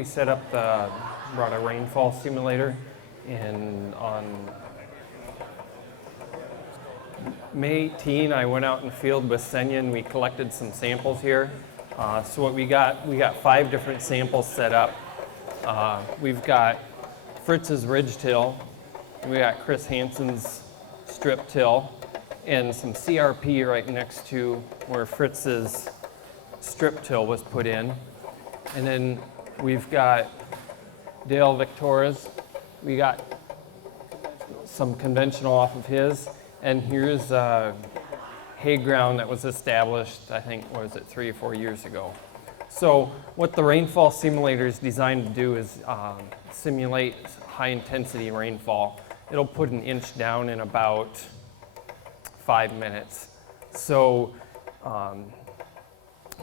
We brought a rainfall simulator on May 18. I went out in the field with Senya and we collected some samples here. So what we got 5 different samples set up. We've got Fritz's ridge till, we got Chris Hansen's strip till, and some CRP right next to where Fritz's strip till was put in. And then we've got Dale Victoria's. We got some conventional off of his. And here's hay ground that was established, I think, what was it, 3 or 4 years ago. So what the rainfall simulator is designed to do is simulate high intensity rainfall. It'll put an inch down in about 5 minutes. So,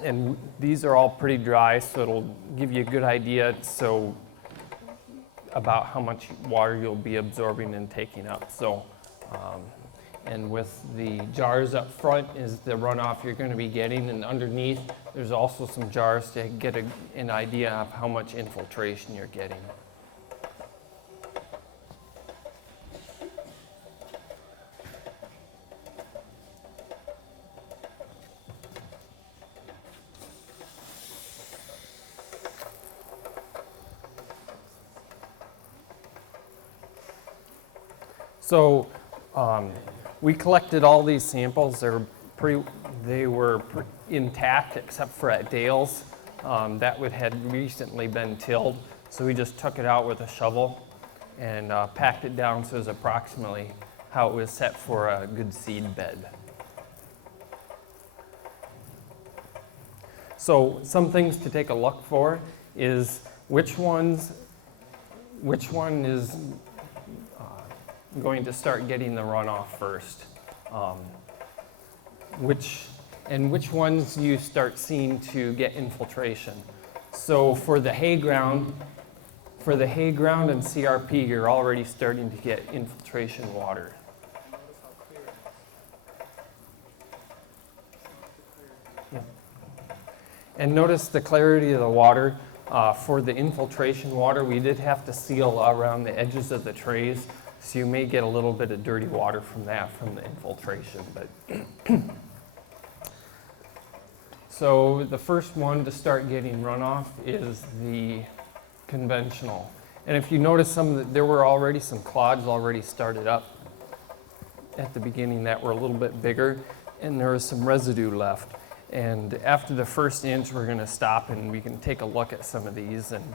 and these are all pretty dry, so it'll give you a good idea about how much water you'll be absorbing and taking up. So, and with the jars up front is the runoff you're going to be getting, and underneath there's also some jars to get an idea of how much infiltration you're getting. So we collected all these samples. They were intact except for at Dale's. That had recently been tilled. So we just took it out with a shovel and packed it down so it was approximately how it was set for a good seed bed. So some things to take a look for is which one is going to start getting the runoff first. Which ones you start seeing to get infiltration. So for the hay ground and CRP, you're already starting to get infiltration water. Yeah. And notice the clarity of the water. For the infiltration water, we did have to seal around the edges of the trays. So you may get a little bit of dirty water from the infiltration. But so the first one to start getting runoff is the conventional. And if you notice there were already some clods already started up at the beginning that were a little bit bigger, and there was some residue left. And after the first inch, we're going to stop and we can take a look at some of these, and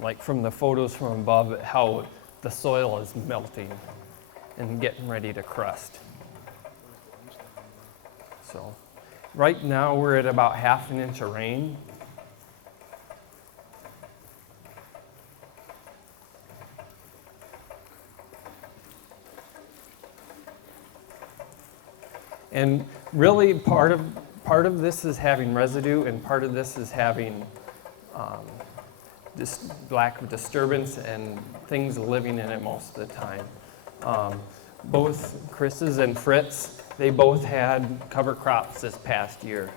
like from the photos from above, how the soil is melting and getting ready to crust. So right now we're at about 1/2 inch of rain. And really part of this is having residue, and part of this is having this lack of disturbance and things living in it most of the time. Both Chris's and Fritz, they both had cover crops this past year.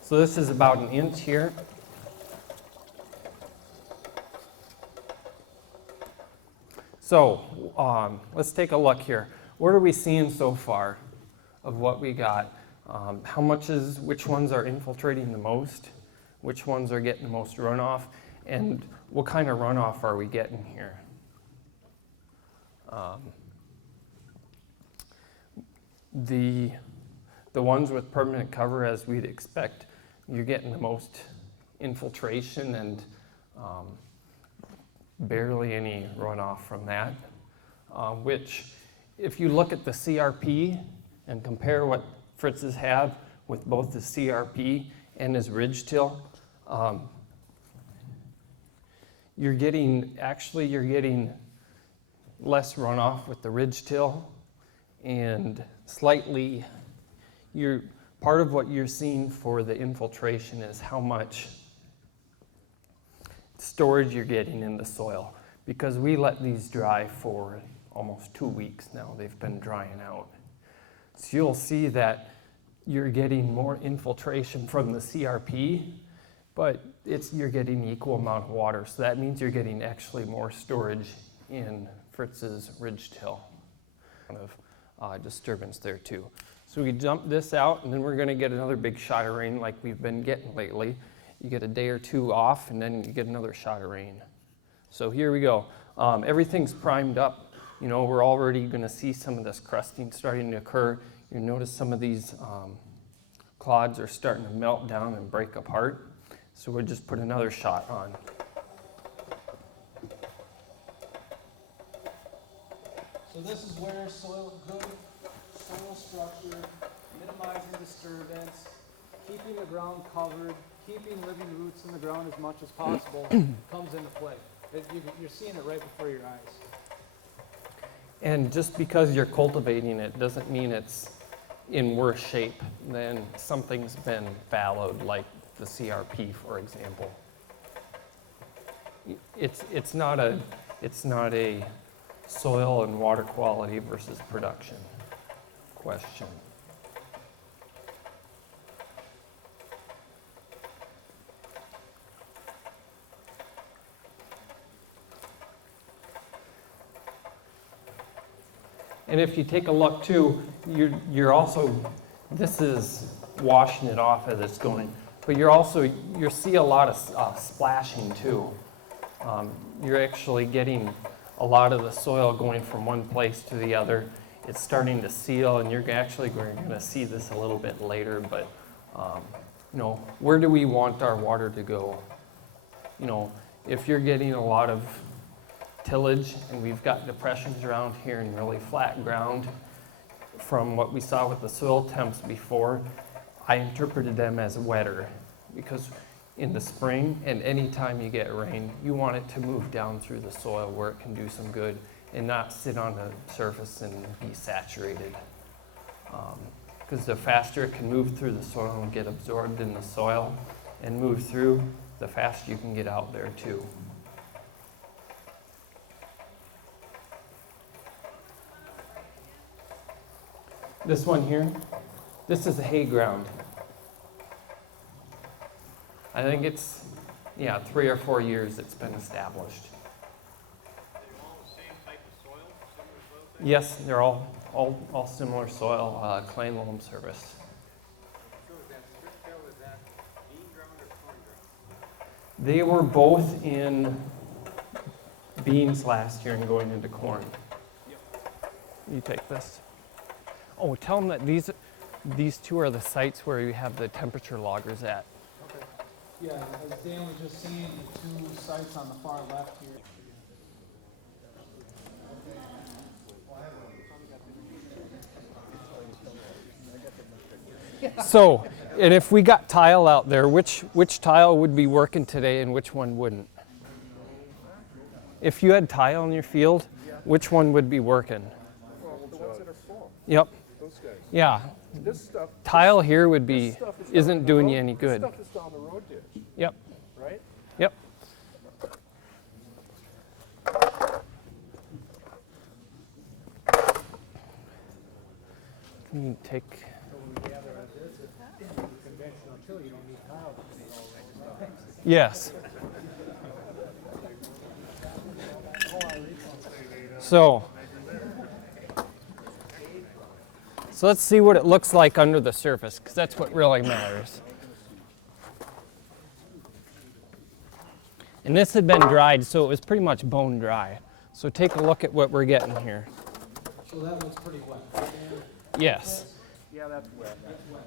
So this is about 1 inch here. So let's take a look here. What are we seeing so far of what we got? Which ones are infiltrating the most? Which ones are getting the most runoff? And what kind of runoff are we getting here? The ones with permanent cover, as we'd expect, you're getting the most infiltration and barely any runoff from that. Which, if you look at the CRP and compare what Fritz's have with both the CRP and his ridge till, you're getting less runoff with the ridge till, and slightly, part of what you're seeing for the infiltration is how much storage you're getting in the soil, because we let these dry for almost 2 weeks now. They've been drying out. So you'll see that you're getting more infiltration from the CRP, but you're getting equal amount of water. So that means you're getting actually more storage in Fritz's ridge till. Of disturbance there too. So we dump this out, and then we're going to get another big shot of rain like we've been getting lately. You get a day or two off, and then you get another shot of rain. So here we go. Everything's primed up. You know, we're already going to see some of this crusting starting to occur. You notice some of these clods are starting to melt down and break apart. So we'll just put another shot on. So this is where good soil structure, minimizing disturbance, keeping the ground covered, keeping living roots in the ground as much as possible comes into play. You're seeing it right before your eyes. And just because you're cultivating it doesn't mean it's in worse shape than something's been fallowed, like the CRP, for example. It's not a soil and water quality versus production question. And if you take a look too, you're also, this is washing it off as it's going, but you see a lot of splashing too. You're actually getting a lot of the soil going from one place to the other. It's starting to seal, and you're actually going to see this a little bit later, but you know, where do we want our water to go? You know, if you're getting a lot of tillage, and we've got depressions around here and really flat ground from what we saw with the soil temps before, I interpreted them as wetter, because in the spring and any time you get rain, you want it to move down through the soil where it can do some good and not sit on the surface and be saturated. Because the faster it can move through the soil and get absorbed in the soil and move through, the faster you can get out there too. This one here, this is a hay ground. I think it's, 3 or 4 years it's been established. Are they all the same type of soil, similar soil type? Yes, they're all similar soil, clay loam service. So is that strip till, is that bean ground or corn ground? They were both in beans last year and going into corn. Yep. You take this. Oh, tell them that these two are the sites where you have the temperature loggers at. Okay. Yeah, as Dan was just saying, the two sites on the far left here. So, and if we got tile out there, which tile would be working today and which one wouldn't? If you had tile in your field, which one would be working? Well, the ones that are full, Yep. those guys. Yeah. This stuff, Tile here would this be, stuff is isn't down the doing road- you any good. This stuff is down the road ditch, Yep. right? Yep. Can you take? Yes. So let's see what it looks like under the surface, because that's what really matters. And this had been dried, so it was pretty much bone dry. So take a look at what we're getting here. So that one's pretty wet. right, Dan? Yes. Yeah, that's wet.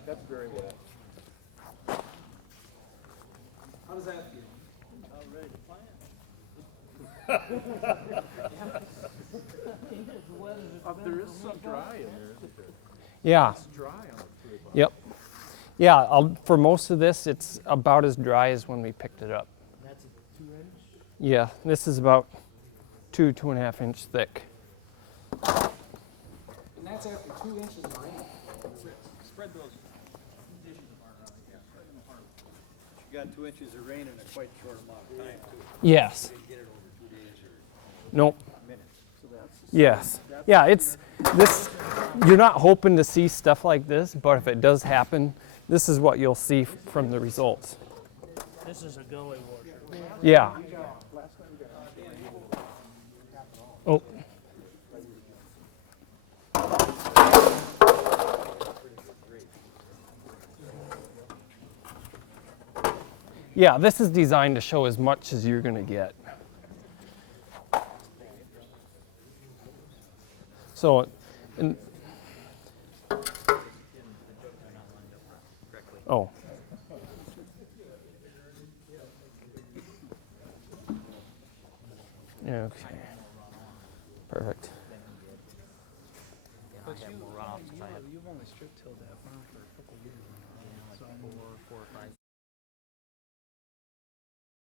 That's very wet. How does that feel? There is some dry in there, isn't there? Yeah. It's dry on the tree. Yep. Yeah, for most of this, it's about as dry as when we picked it up. That's a 2-inch? Yeah, this is about 2.5 inch thick. And that's after 2 inches of rain. Spread those conditions apart, yeah, spread them apart. You got 2 inches of rain in a quite short amount of time, too. Yes. You didn't get it over 2 days or Nope. minutes. So that's the Yes. Yeah, it's this. You're not hoping to see stuff like this, but if it does happen, this is what you'll see from the results. This is a gully washer. Yeah. Oh. Yeah, this is designed to show as much as you're going to get. So, oh. Yeah, okay. Perfect. But you've only strip tilled that farm for a couple of years now. So, 4 or 5